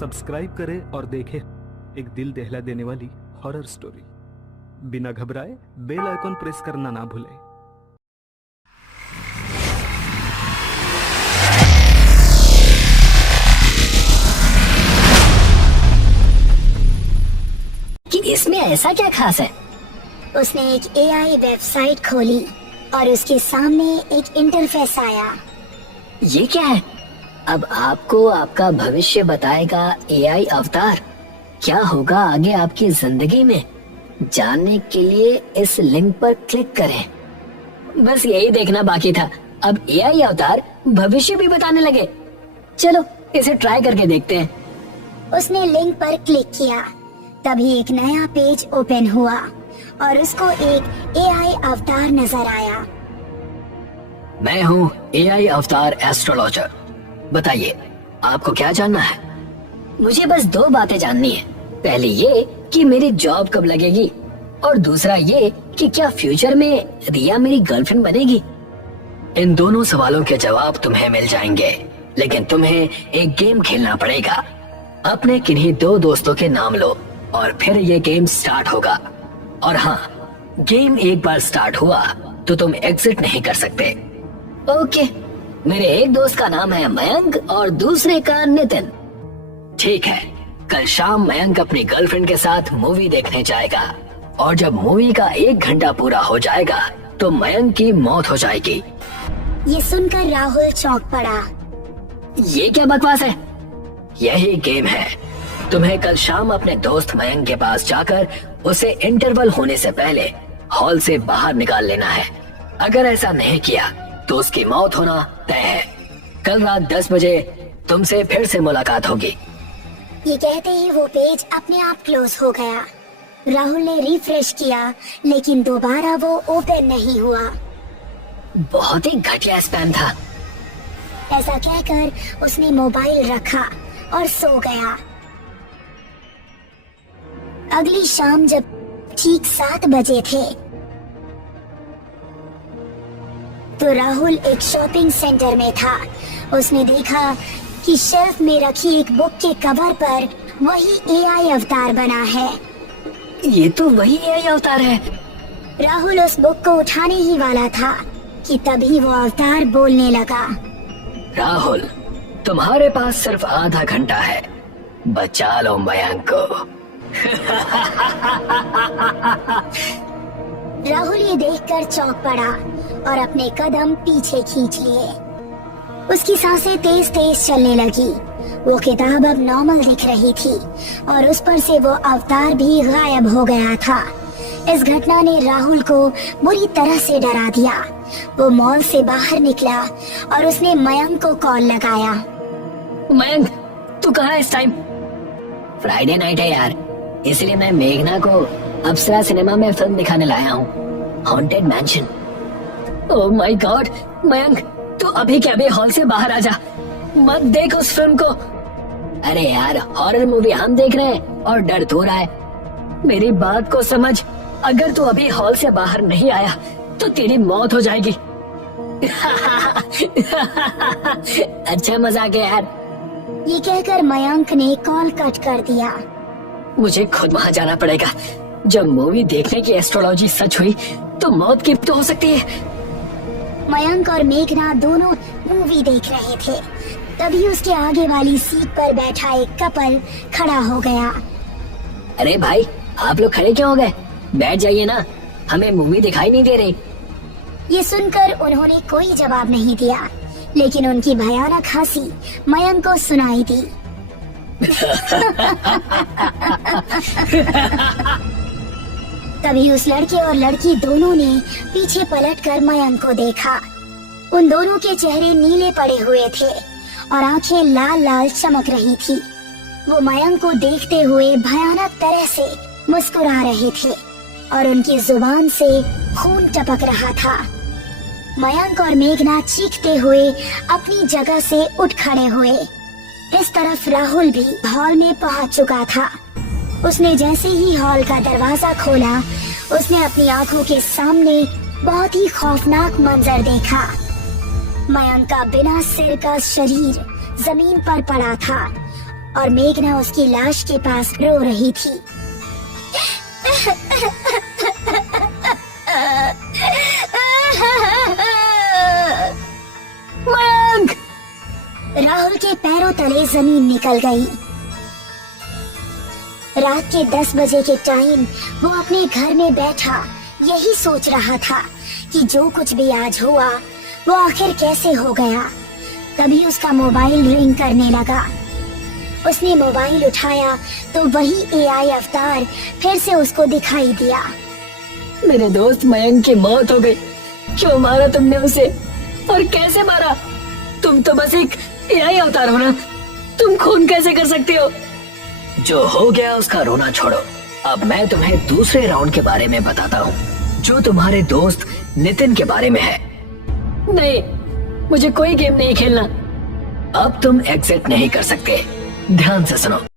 Subscribe करें और देखें एक दिल दहला देने वाली हॉरर स्टोरी। बिना घबराए बेल आइकॉन प्रेस करना ना भूलें। कि इसमें ऐसा क्या खास है? उसने एक एआई वेबसाइट खोली और उसके सामने एक इंटरफेस आया। ये क्या है? अब आपको आपका भविष्य बताएगा एआई अवतार। क्या होगा आगे आपकी जिंदगी में, जानने के लिए इस लिंक पर क्लिक करें। बस यही देखना बाकी था। अब एआई अवतार भविष्य भी बताने लगे। चलो इसे ट्राई करके देखते हैं। उसने लिंक पर क्लिक किया, तभी एक नया पेज ओपन हुआ और उसको एक एआई अवतार नजर आया। मैं हूँ एआई अवतार एस्ट्रोलॉजर। बताइए आपको क्या जानना है? मुझे बस दो बातें जाननी है। पहली ये कि मेरी जॉब कब लगेगी, और दूसरा ये कि क्या फ्यूचर में रिया मेरी गर्लफ्रेंड बनेगी। इन दोनों सवालों के जवाब तुम्हें मिल जाएंगे, लेकिन तुम्हें एक गेम खेलना पड़ेगा। अपने किन्हीं दो दोस्तों के नाम लो और फिर ये गेम स्टार्ट होगा। और हाँ, गेम एक बार स्टार्ट हुआ तो तुम एग्जिट नहीं कर सकते। ओके, मेरे एक दोस्त का नाम है मयंक और दूसरे का नितिन। ठीक है, कल शाम मयंक अपनी गर्लफ्रेंड के साथ मूवी देखने जाएगा, और जब मूवी का 1 घंटा पूरा हो जाएगा तो मयंक की मौत हो जाएगी। ये सुनकर राहुल चौंक पड़ा। ये क्या बकवास है? यही गेम है। तुम्हें कल शाम अपने दोस्त मयंक के पास जाकर उसे इंटरवल होने से पहले हॉल से बाहर निकाल लेना है। अगर ऐसा नहीं किया तो उसकी मौत होना तय है। कल रात 10 बजे तुमसे फिर से मुलाकात होगी। ये कहते ही वो पेज अपने आप क्लोज हो गया। राहुल ने रिफ्रेश किया, लेकिन दोबारा वो ओपन नहीं हुआ। बहुत ही घटिया स्पैम था। ऐसा कहकर उसने मोबाइल रखा और सो गया। अगली शाम जब ठीक 7 बजे थे तो राहुल एक शॉपिंग सेंटर में था। उसने देखा कि शेल्फ में रखी एक बुक के कवर पर वही एआई अवतार बना है। ये तो वही एआई अवतार है। राहुल उस बुक को उठाने ही वाला था कि तभी वो अवतार बोलने लगा। राहुल, तुम्हारे पास सिर्फ आधा घंटा है, बचा लो मयंक को। राहुल ये देखकर चौंक पड़ा और अपने कदम पीछे खींच लिए। उसकी सांसें तेज तेज चलने लगी। वो किताब अब नॉर्मल दिख रही थी और उस पर से वो अवतार भी गायब हो गया था। इस घटना ने राहुल को बुरी तरह से डरा दिया। वो मॉल से बाहर निकला और उसने मयंक को कॉल लगाया। मयंक, तू कहाँ है इस टाइम? फ्राइडे नाइट है यार, इसलिए मैं मेघना को अप्सरा सिनेमा में फिल्म दिखाने लाया हूँ, haunted mention. Oh my God, Mayank तू अभी के अभी हॉल से बाहर आ जा। मत देख उस फिल्म को। अरे यार, हॉरर मूवी हम देख रहे हैं और डर तू रहा है। मेरी बात को समझ। अगर तू अभी हॉल से बाहर नहीं आया तो तेरी मौत हो जाएगी। अच्छा मजाक है यार। ये कहकर मयंक ने कॉल कट कर दिया। मुझे खुद वहाँ जाना पड़ेगा। जब मूवी देखने की एस्ट्रोलॉजी सच हुई तो मौत की तो हो सकती है। मयंक और मेघना दोनों मूवी देख रहे थे। तभी उसके आगे वाली सीट पर बैठा एक कपल खड़ा हो गया। अरे भाई, आप लोग खड़े क्यों हो गए? बैठ जाइए ना, हमें मूवी दिखाई नहीं दे रही। ये सुनकर उन्होंने कोई जवाब नहीं दिया, लेकिन उनकी भयानक हंसी मयंक को सुनाई दी। तभी उस लड़के और लड़की दोनों ने पीछे पलटकर मयंक को देखा। उन दोनों के चेहरे नीले पड़े हुए थे और आंखें लाल लाल चमक रही थी। वो मयंक को देखते हुए भयानक तरह से मुस्कुरा रहे थे और उनकी जुबान से खून टपक रहा था। मयंक और मेघना चीखते हुए अपनी जगह से उठ खड़े हुए। इस तरफ राहुल भी हॉल में पहुंच चुका था। उसने जैसे ही हॉल का दरवाजा खोला, उसने अपनी आंखों के सामने बहुत ही खौफनाक मंजर देखा। मयंक का बिना सिर का शरीर जमीन पर पड़ा था और मेघना उसकी लाश के पास रो रही थी। मयंक! राहुल के पैरों तले जमीन निकल गई। रात के 10 बजे के टाइम वो अपने घर में बैठा यही सोच रहा था कि जो कुछ भी आज हुआ वो आखिर कैसे हो गया। तभी उसका मोबाइल रिंग करने लगा। उसने मोबाइल उठाया तो वही एआई अवतार फिर से उसको दिखाई दिया। मेरे दोस्त मयंक की मौत हो गई। क्यों मारा तुमने उसे और कैसे मारा? तुम तो बस एक एआई अवतार हो ना, तुम खून कैसे कर सकते हो? जो हो गया उसका रोना छोड़ो। अब मैं तुम्हें दूसरे राउंड के बारे में बताता हूँ, जो तुम्हारे दोस्त नितिन के बारे में है। नहीं, मुझे कोई गेम नहीं खेलना। अब तुम एग्जिट नहीं कर सकते। ध्यान से सुनो।